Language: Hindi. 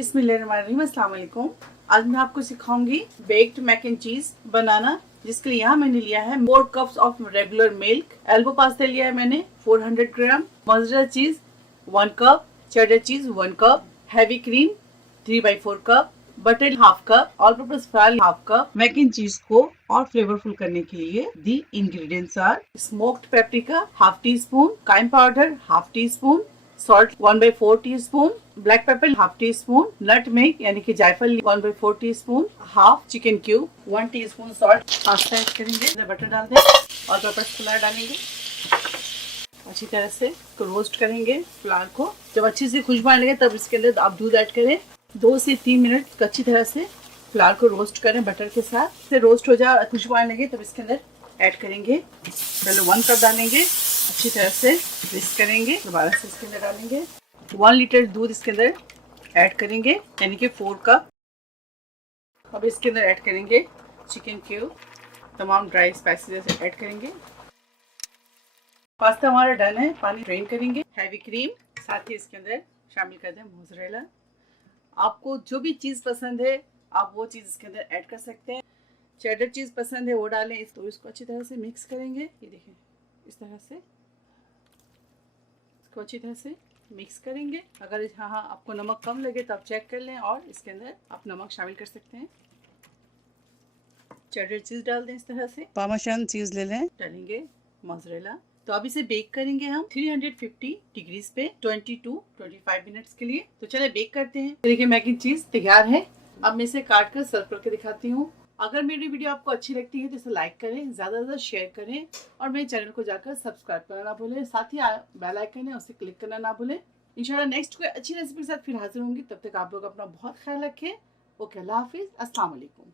बिस्मिल्लाहिर्रहमानिर्रहीम, अस्सलाम वालेकुम। आज मैं आपको सिखाऊंगी बेक्ड मैक एंड चीज बनाना, जिसके लिए यहाँ मैंने लिया है 4 cups of regular milk, elbow pasta लिया है मैंने 400 ग्राम, मोज़रेला चीज 1 cup, cheddar cheese 1 cup, heavy cream 3/4 cup, butter half cup, all purpose flour half cup. Mac and cheese को और फ्लेवरफुल करने के लिए the ingredients are smoked paprika half teaspoon, cayenne powder half teaspoon, salt 1/4 teaspoon, black pepper half teaspoon, nutmeg यानी कि जायफल 1/4 teaspoon, half chicken cube, 1 teaspoon salt. Pasta add करेंगे, बटर डाल दें और पेपर फ्लावर डालेंगे। अच्छी तरह से रोस्ट करेंगे फ्लावर को। जब अच्छी से खुशबू आने लगे तब इसके अंदर आप दूध ऐड करें। 2 से 3 मिनट अच्छी तरह से फ्लावर को रोस्ट करें बटर के साथ। से रोस्ट हो जाए और खुशबू आने लगे तब इसके अंदर ऐड करेंगे। पहले 1 कप डालेंगे, अच्छी तरह से मिक्स करेंगे। दोबारा से इसके अंदर डालेंगे 1 लीटर दूध इसके अंदर ऐड करेंगे, यानी कि 4 कप। अब इसके अंदर ऐड करेंगे चिकन क्यूब, तमाम ड्राई स्पाइसेस ऐड करेंगे। पास्ता हमारा डन है, पानी ड्रेन करेंगे। हैवी क्रीम, साथ ही इसके अंदर शामिल कर दें मोज़रेला। आपको जो भी चीज़ पसंद है आप वो चीज़ इसके अंदर ऐड कर सकते हैं। चेडर चीज़ पसंद है वो डालें। तो इसको अच्छी तरह से मिक्स करेंगे। ये देखें, इस तरह से इसको अच्छी तरह से मिक्स करेंगे। अगर हाँ आपको नमक कम लगे तो आप चेक कर लें और इसके अंदर आप नमक शामिल कर सकते हैं। चेडर चीज़ डाल दें इस तरह से। पार्मेसन चीज़ ले लें, डालेंगे मोज़रेला। तो अब इसे बेक करेंगे हम 350 डिग्रीज पे 20 to 25 मिनट्स के लिए। तो चले बेक करते हैं। देखिए मैक एंड चीज तैयार है। अब मैं इसे काट कर सर्व करके दिखाती हूँ। अगर मेरी वीडियो आपको अच्छी लगती है तो इसे लाइक करें, ज़्यादा से ज़्यादा शेयर करें और मेरे चैनल को जाकर सब्सक्राइब करना ना भूलें। साथ ही बेल आइकन है उसे क्लिक करना ना भूलें। इंशाल्लाह नेक्स्ट कोई अच्छी रेसिपी के साथ फिर हाजिर होंगी। तब तक आप लोग अपना बहुत ख्याल रखें। ओके, अल्लाह हाफिज़, अस्सलाम वालेकुम।